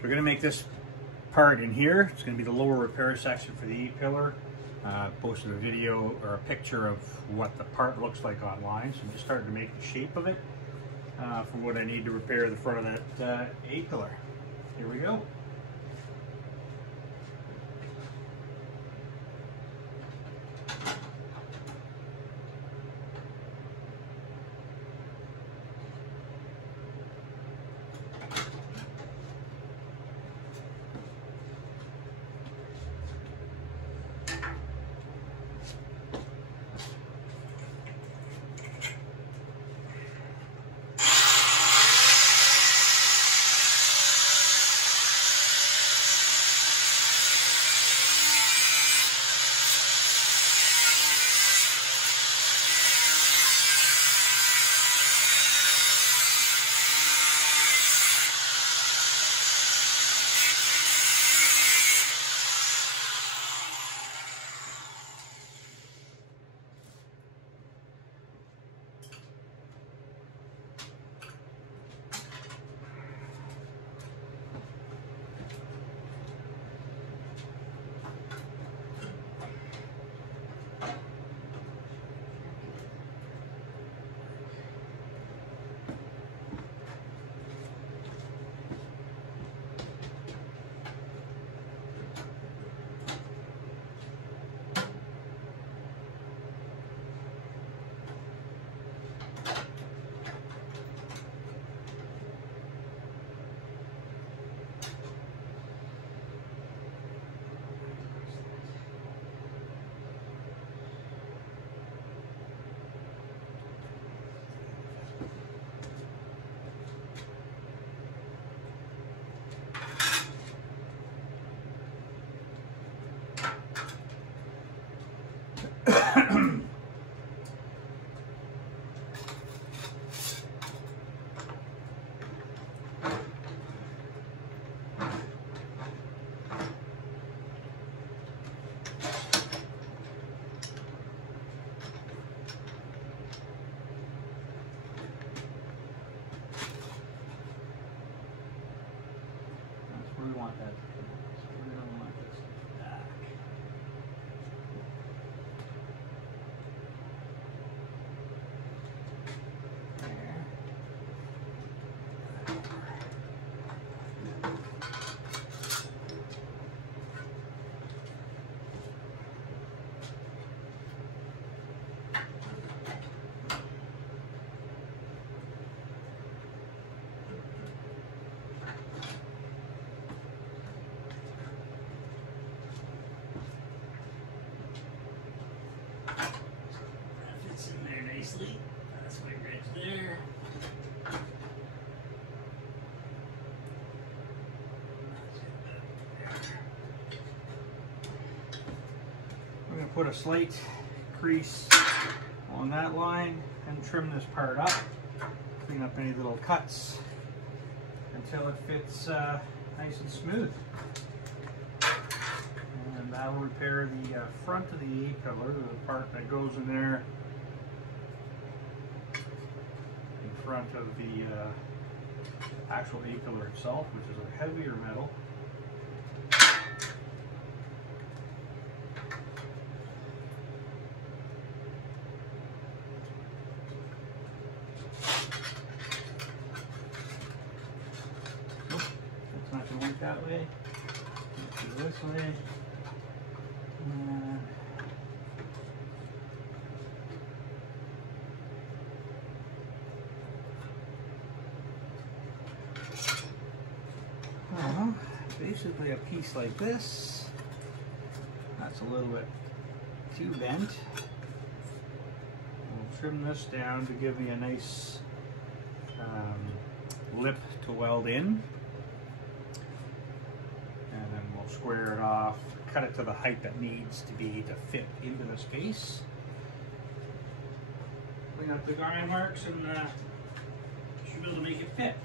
we're going to make this part in here. It's going to be the lower repair section for the E-pillar. Posted a video or a picture of what the part looks like online, so I'm just starting to make the shape of it for what I need to repair the front of that A-pillar. Here we go. That's my ridge there. We're going to put a slight crease on that line and trim this part up. Clean up any little cuts until it fits nice and smooth. And that'll repair the front of the A-pillar, the part that goes in there in front of the actual A-pillar itself, which is a heavier metal. Nope, that's not going to work that way. Let's do this way. Basically a piece like this. That's a little bit too bent. We'll trim this down to give me a nice lip to weld in. And then we'll square it off, cut it to the height that needs to be to fit into the space. Clean up the grind marks and should be able to make it fit.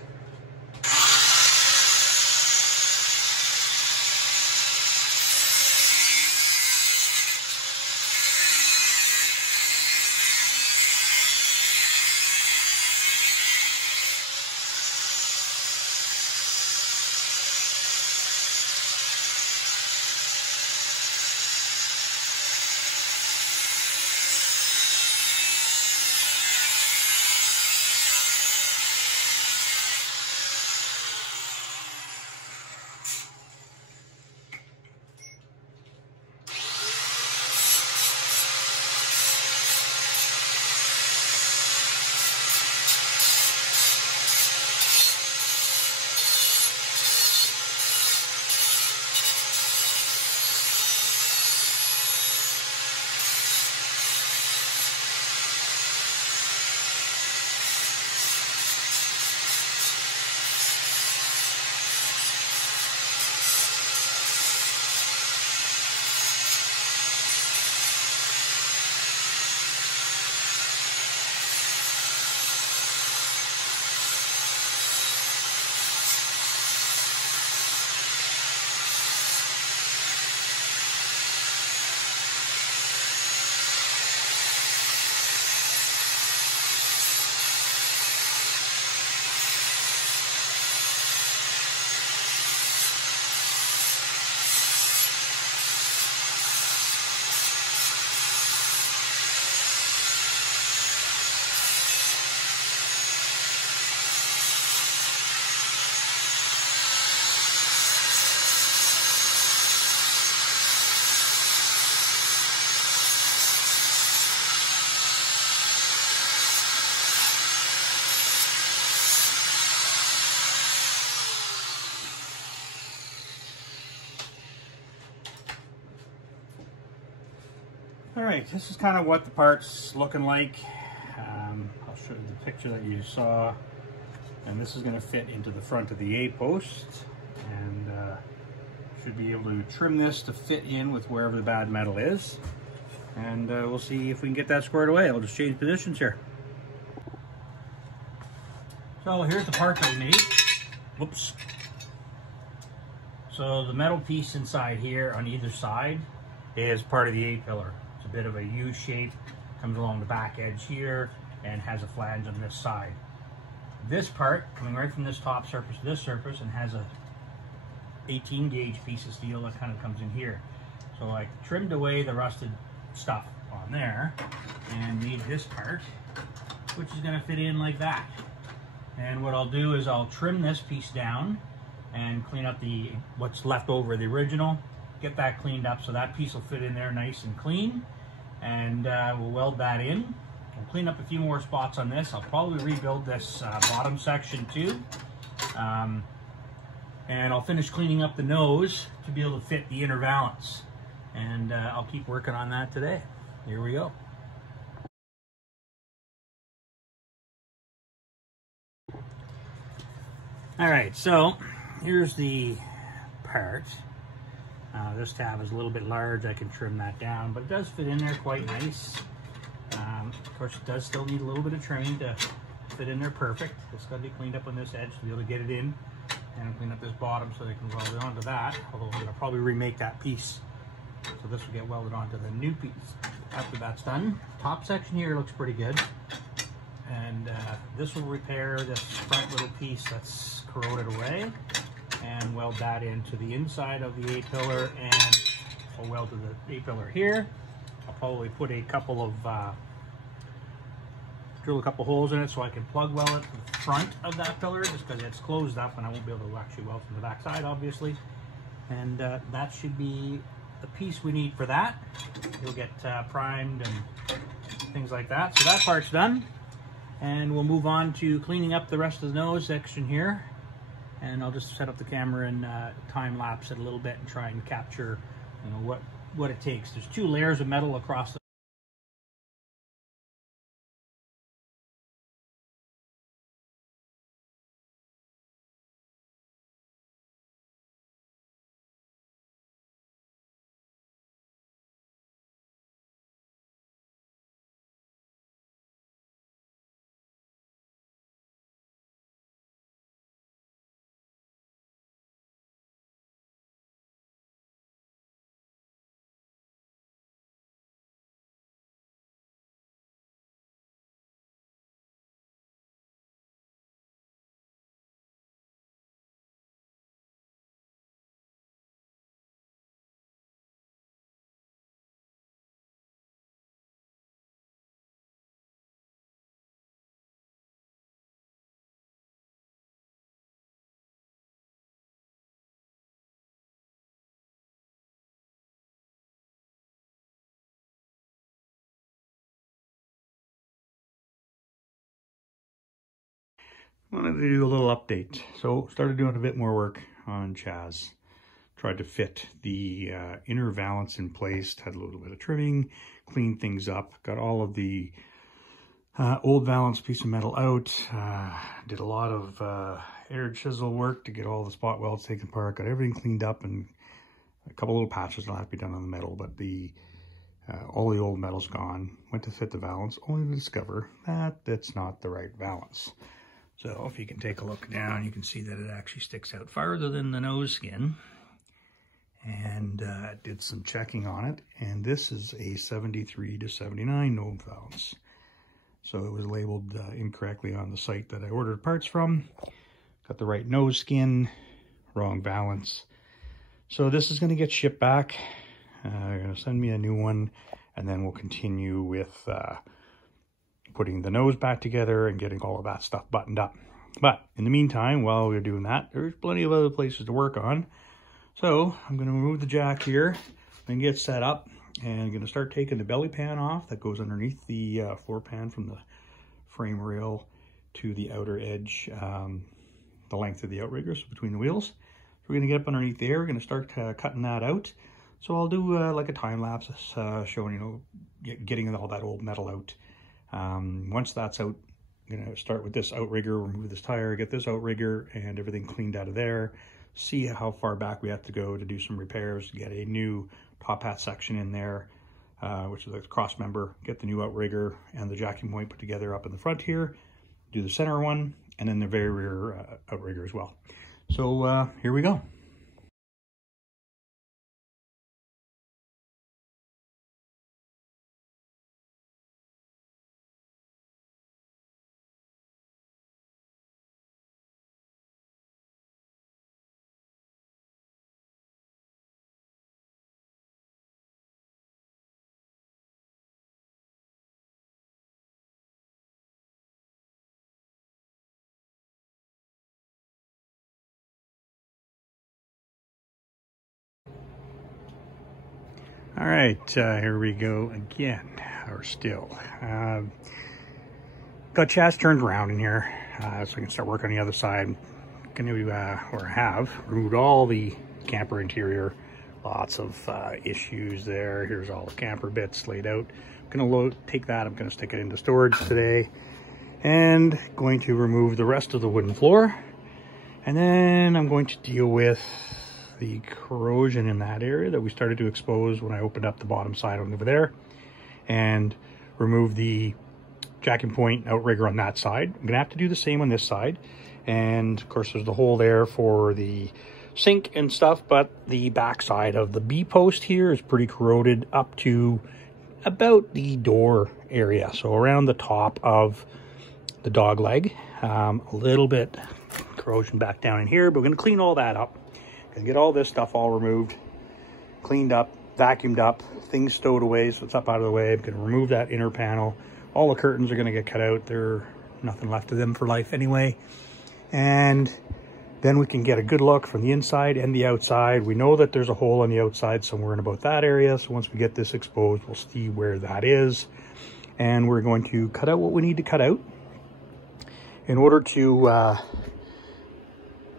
All right, this is kind of what the part's looking like. I'll show you the picture that you saw. And this is going to fit into the front of the A-post. And should be able to trim this to fit in with wherever the bad metal is. And we'll see if we can get that squared away. I'll just change positions here. So here's the part that we made. Whoops. So the metal piece inside here on either side is part of the A-pillar. It's a bit of a U shape, comes along the back edge here and has a flange on this side. This part, coming right from this top surface to this surface, and has a 18 gauge piece of steel that kind of comes in here. So I trimmed away the rusted stuff on there and made this part, which is going to fit in like that. And what I'll do is I'll trim this piece down and clean up what's left over the original, get that cleaned up so that piece will fit in there nice and clean, and we'll weld that in. We'll clean up a few more spots on this. I'll probably rebuild this bottom section too. And I'll finish cleaning up the nose to be able to fit the inner valance. And I'll keep working on that today. Here we go. All right, so here's the part. This tab is a little bit large. I can trim that down, but it does fit in there quite nice. Of course, it does still need a little bit of trimming to fit in there perfect. It's got to be cleaned up on this edge to be able to get it in, and clean up this bottom so they can weld it onto that. Although I'm going to probably remake that piece, so this will get welded onto the new piece after that's done. Top section here looks pretty good, and this will repair this front little piece that's corroded away, and weld that into the inside of the A-pillar, and I'll weld to the A-pillar here. I'll probably put a couple of drill a couple holes in it so I can plug weld it to the front of that pillar, just because it's closed up and I won't be able to actually weld from the back side, obviously. And that should be the piece we need for that. It'll get primed and things like that. So that part's done, and we'll move on to cleaning up the rest of the nose section here. And I'll just set up the camera and time lapse it a little bit and try and capture, you know, what it takes. There's 2 layers of metal across the wanted to do a little update. So started doing a bit more work on Chaz. Tried to fit the inner valance in place, had a little bit of trimming, cleaned things up, got all of the old valance piece of metal out, did a lot of air chisel work to get all the spot welds taken apart, got everything cleaned up, and a couple little patches will have to be done on the metal, but all the old metal's gone. Went to fit the valance, only to discover that it's not the right valance. So if you can take a look down, you can see that it actually sticks out farther than the nose skin. And did some checking on it, and this is a 73 to 79 node valance. So it was labeled incorrectly on the site that I ordered parts from. Got the right nose skin, wrong valance. So this is going to get shipped back. They're going to send me a new one, and then we'll continue with putting the nose back together and getting all of that stuff buttoned up. But in the meantime, while we're doing that, there's plenty of other places to work on. So I'm going to remove the jack here and get set up, and I'm going to start taking the belly pan off that goes underneath the floor pan from the frame rail to the outer edge, the length of the outrigger, so between the wheels. So we're going to get up underneath there. We're going to start cutting that out So I'll do like a time lapse showing, you know, getting all that old metal out. Once that's out, I'm gonna start with this outrigger, remove this tire, get this outrigger and everything cleaned out of there. See how far back we have to go to do some repairs, get a new top hat section in there, which is a cross member, get the new outrigger and the jacking point put together up in the front here, do the center one, and then the very rear outrigger as well. So here we go. All right, here we go again, or still. Got chassis turned around in here, so I can start working on the other side. Going to, or have, removed all the camper interior. Lots of issues there. Here's all the camper bits laid out. I'm going to take that, I'm going to stick it into storage today. And going to remove the rest of the wooden floor. And then I'm going to deal with the corrosion in that area that we started to expose when I opened up the bottom side over there, and remove the jacking point outrigger on that side. I'm gonna have to do the same on this side, and of course there's the hole there for the sink and stuff, but the back side of the B post here is pretty corroded up to about the door area, so around the top of the dog leg. A little bit corrosion back down in here, but we're gonna clean all that up. Gonna get all this stuff all removed, cleaned up, vacuumed up, things stowed away so it's up out of the way. I'm gonna remove that inner panel. All the curtains are gonna get cut out. There's nothing left of them for life anyway. And then we can get a good look from the inside and the outside. We know that there's a hole on the outside somewhere in about that area. So once we get this exposed, we'll see where that is. And we're going to cut out what we need to cut out in order to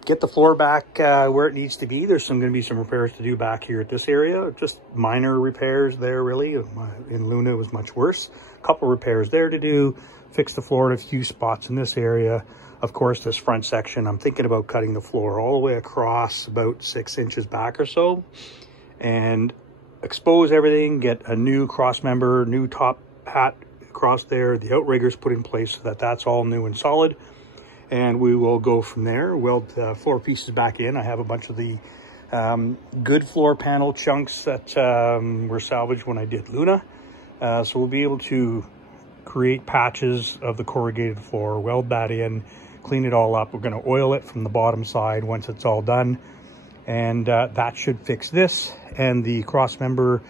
get the floor back where it needs to be. There's going to be some repairs to do back here at this area, just minor repairs there really. In Luna it was much worse. A couple repairs there to do, fix the floor at a few spots in this area. Of course, this front section, I'm thinking about cutting the floor all the way across about 6 inches back or so, and expose everything, get a new cross member, new top hat across there, the outriggers put in place so that that's all new and solid. And we will go from there, weld floor pieces back in. I have a bunch of the good floor panel chunks that were salvaged when I did Luna. So we'll be able to create patches of the corrugated floor, weld that in, clean it all up. We're going to oil it from the bottom side once it's all done. And that should fix this. And the cross member,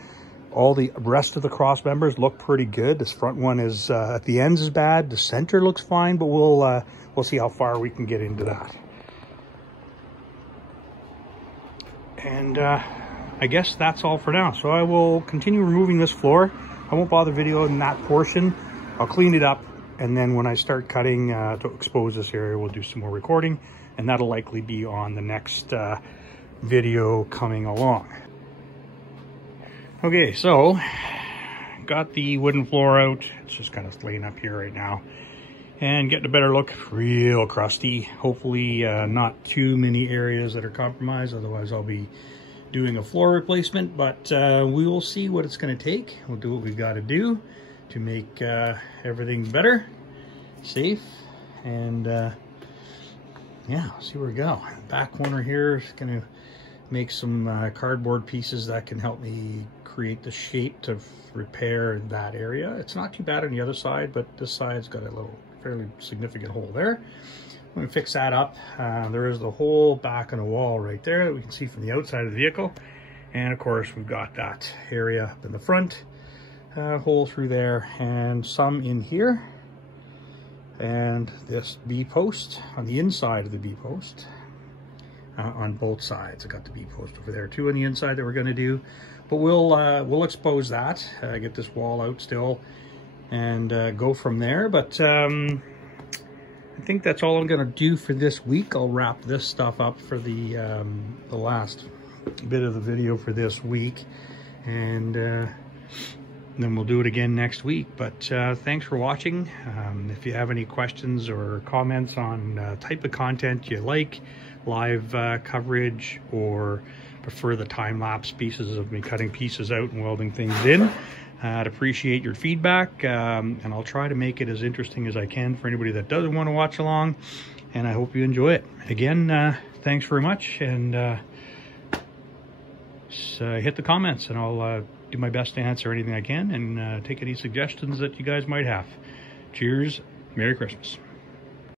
all the rest of the cross members look pretty good. This front one is, at the ends is bad. The center looks fine, but we'll see how far we can get into that. And I guess that's all for now. So I will continue removing this floor. I won't bother videoing that portion. I'll clean it up, and then when I start cutting to expose this area, we'll do some more recording, and that'll likely be on the next video coming along. Okay, so got the wooden floor out. It's just kind of laying up here right now. And getting a better look, real crusty. Hopefully not too many areas that are compromised, otherwise I'll be doing a floor replacement, but we will see what it's going to take. We'll do what we've got to do to make everything better, safe, and yeah, see where we go. Back corner here is going to make some cardboard pieces that can help me create the shape to repair that area. It's not too bad on the other side, but this side's got a little fairly significant hole there. I'm going to fix that up. There is the hole back on the wall right there that we can see from the outside of the vehicle. And of course we've got that area up in the front, hole through there, and some in here. And this B-post on the inside of the B-post on both sides. I got the B-post over there too on the inside that we're going to do. But we'll expose that, get this wall out still, and go from there. But I think that's all I'm going to do for this week. I'll wrap this stuff up for the last bit of the video for this week, and then we'll do it again next week. But thanks for watching. If you have any questions or comments on type of content you like, live coverage, or prefer the time-lapse pieces of me cutting pieces out and welding things in, I'd appreciate your feedback, and I'll try to make it as interesting as I can for anybody that doesn't want to watch along, and I hope you enjoy it. Again, thanks very much, and hit the comments, and I'll do my best to answer anything I can, and take any suggestions that you guys might have. Cheers. Merry Christmas.